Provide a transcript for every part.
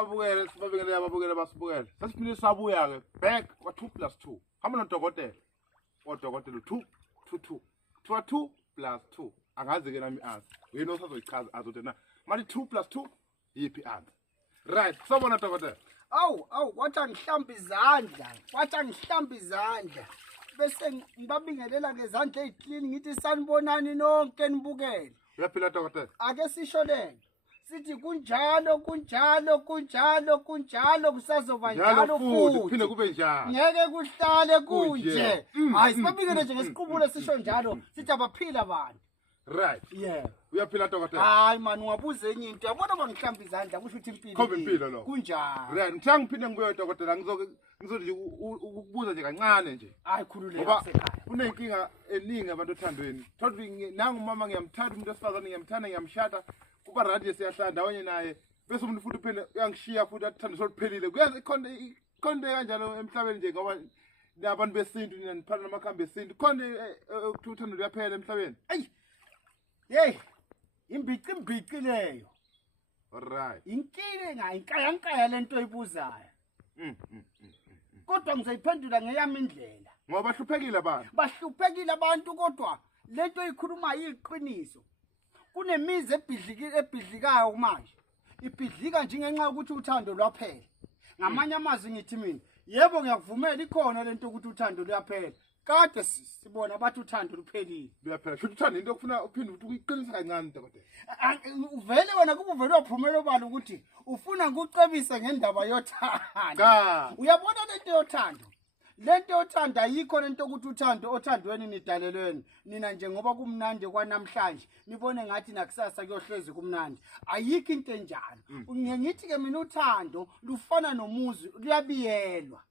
ababukele basibukele. Sasiphinde sabuya ke back kwa 2 + 2. Hamba nodokotela. Odokotela 2 2 2. 2 + 2. Angazi ke nami answer. Uyena osazoyichaza azothi na. Mali 2 + 2 yipi answer. Right, sobona dokotela. Awu, wathi angihlamba izandla. Bese ngibabingelela ngezandla eziclean ngithi sanibonani nonke nibukele. Uyaphila dokotela? Ake sisho lento. Sithi kunjalo kusazoba njalo futhi. Kuphinde kube njalo. Ngeke kuhlale kunje. Hayi sibabikele nje ngesiqubulo sisho njalo. Sithi abaphila abantu. Right. Yeah. Uyaphila dokotela? Hayi man ungabuza enye into. Yabona bangihlamba izandla kusho ukuthi impilo. Khombe impilo lo. Kunjalo. Right, ngithanga ngiphinde ngibuye dokotela ngizothi ukubuza nje kancane nje. Hayi khululeka sekhaya. Kunenkinga eningi abantu othandweni. Thothi nangu mama ngiyamthanda umuntu osifazane ngiyamthanda ngiyamshada. Kuba radio siyahlala ndawonye naye. Bese umuntu futhi phela uyangishiya futhi athanda soliphelile. Kuyazi ikhonde kanjalo emhlabeni nje ngoba nabantu besintu nina niphana namakhambi esintu. Khonde uthando luyaphela emhlabeni. Ayi. Hey. Imbici leyo. Alright. Inkinga inkaya lento oyibuzayo. Kodwa ngizayiphendula ngeyami indlela. Ngoba bahluphekile abantu. Bahluphekile abantu kodwa lento oyikhuluma yiqiniso. Kunemizi ebhidlikayo manje. Ibhidlika nje ngenxa yokuthi uthando lwaphela. Ngamanye amazwi ngithi mina, yebo ngiyakuvumela ikhona lento ukuthi uthando luyaphela. Kade sibona bathi uthando luphelile. Luyaphela. Shothi uthando into okufuna uphinde ukuthi uyiqinise kancane dokotela. Uvele wena kuba uvele waphumela obala ukuthi ufuna ukucebisa ngendaba yothando. Cha. Uyabona lento yothando. Lento yothanda ayikho lento ukuthi uthando othandweni nidalelweni nina nje ngoba kumnandi kwanamhlanje nibone ngathi nakusasa kuyohlezi kumnandi ayikho into enjalo ngithi ke mina uthando lufana nomuzi luyabiyelwa.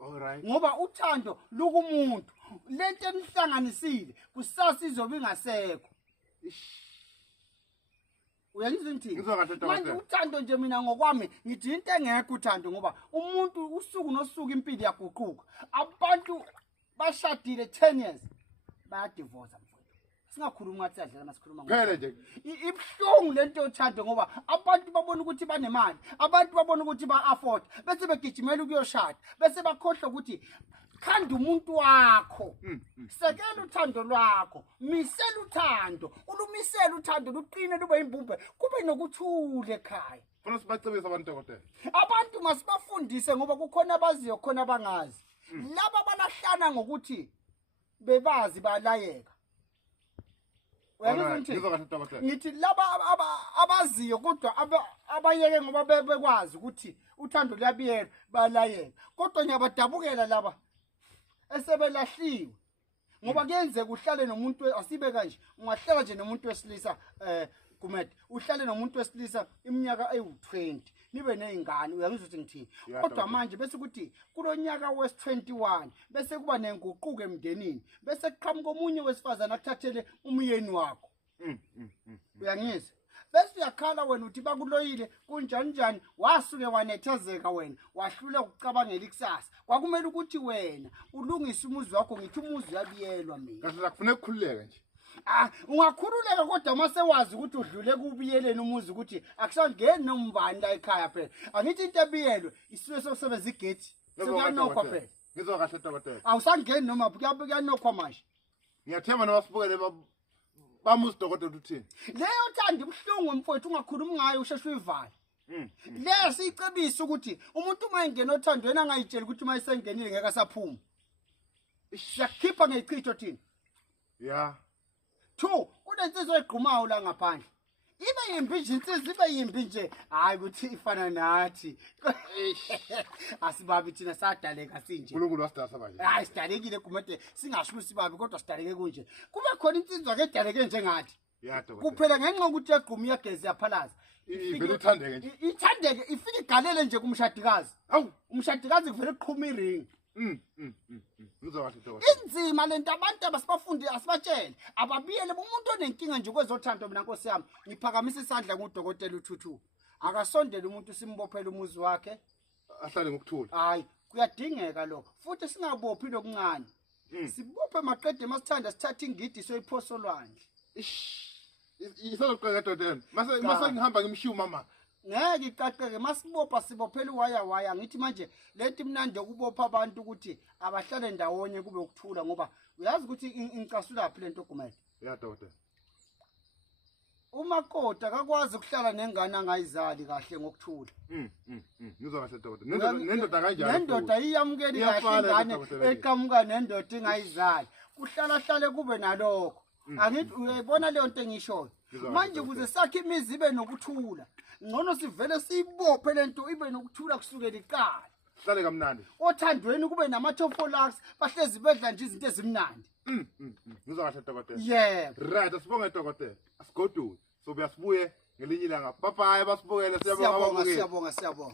Alright. Ngoba uthando lukumuntu lento emhlanganisile kusasa izobe ingasekho. Uyangizwa ngithi manje uthando nje mina ngokwami ngithi into engekho uthando ngoba umuntu usuku nosuku impilo yaguquka. Abantu bashadile 10 years bayadivorce mfowethu. Singakhulumi ngathi sadlela masikhuluma ngakho. Phela nje. Ibhlungu lento yothando ngoba abantu babona ukuthi banemali, abantu babona ukuthi ba-afford, bese begijimela ukuyoshada, bese bakhohlwa ukuthi khanda umuntu wakho. Sekela uthando lwakho, misela uthando, ulumisela uthando luqine lube imbumbe, kube nokuthula ekhaya. Funa sibacebise abantu dokotela. Abantu masibafundise ngoba kukhona abaziyo khona abangazi. Laba balahlana ngokuthi bebazi balayeka. Ngithi laba abaziyo kodwa abayeke ngoba bekwazi ukuthi uthando luyabiyela balayeka. Kodwa ngiyabadabukela laba esebelahliwe ngoba kuyenzeka uhlale nomuntu asibe kanje ungahlala nje nomuntu wesilisa kumede uhlale nomuntu wesilisa iminyaka ewu20 nibe nezingane uyangizwa ukuthi ngithini kodwa manje bese ukuthi kulonyaka wes21 bese kuba nenguquko emndenini bese kuqhamuka omunye wesifazana akuthathele umyeni wakho. Uyangizwa bese uyakhala wena uthi bakuloyile kunjani wasuke wanethezeka wena wahlula ukucabangela ikusasa kwakumele ukuthi wena ulungise umuzi wakho ngithi umuzi uyabiyelwa mina kahle kufanele ukukhululeka nje. Ungakhululeka kodwa mase wazi ukuthi udlule kubiyeleni umuzi ukuthi akusangeni nombani la ekhaya phela angithi into ebiyelwe isuke sokusebenza igate sekanokho phela. Ngizwa kahle dokotela. Awusangeni noma kuyanokho manje. Ngiyathemba nabasibukele bamuzi dokotela uthini. Leyo thanda ibhlungu mfowethu ungakhulumi ngayo usheshe uyivale. Le sicebisa ukuthi umuntu uma engena othandweni angayitshela ukuthi uma isengenile ngeke asaphuma. Siyakhipha ngechicho thina. Yeah. 2 kunensizwe egqumayo la ngaphandle. Ibe yimbi nje insizwe ibe yimbi nje hayi ukuthi ifana nathi. Asibabi thina sadaleka sinje. uNkulunkulu wasidasa manje. Hayi sidalekile kumede singasho sibabi kodwa sidaleke kunje. Kube khona insizwe akedaleke njengathi. Yeah dokotela. Kuphela ngenxa ukuthi yagquma iyagezi yaphalaza. Ivele ithandeke nje. Ithandeke ifike igalele nje kumshadikazi. Awu umshadikazi kuvele kuqhuma iring. Ngizwa kahle dokotela. Inzima lento abantu abasibafundi asibatshele ababiyele umuntu onenkinga nje kwezothando mina Nkosi yami ngiphakamisa isandla ngudokotela uThuthu akasondele umuntu simbophele umuzi wakhe ahlale ngokuthula. Hayi kuyadingeka lo futhi singabophi lokuncane sibophe maqede masithanda sithatha ingidi soyiphoso lwandle. Isoqeka dokotela. Mase ngihamba ngimshiya mama ngeke iqaqeke masibopha sibophela uwaya ngithi manje lethi mnandi ukubopha abantu ukuthi abahlale ndawonye kube ukuthula ngoba uyazi ukuthi incasula phi lento Gumede ya dokotela umakoti akakwazi ukuhlala nengane angayizali kahle ngokuthula ngizwa kahle dokotela nendoda kanjalo nendoda iyamukeli kahle ingane eqhamuka nendoda engayizali kuhlala kube nalokho angithi uyayibona leyo nto engishoyo manje kuze sakhe imizi ibe nokuthula ngcono sivele siyibophe lento ibe nokuthula kusukela iqala hlale kamnandi othandweni kube namatofolax bahlezi bedla nje izinto ezimnandi ngizwa kahle dokotela yebo right asibonge dokotela asigodule so buyasibuye ngelinye ilanga bye bye basibukele siyabonga siyabonga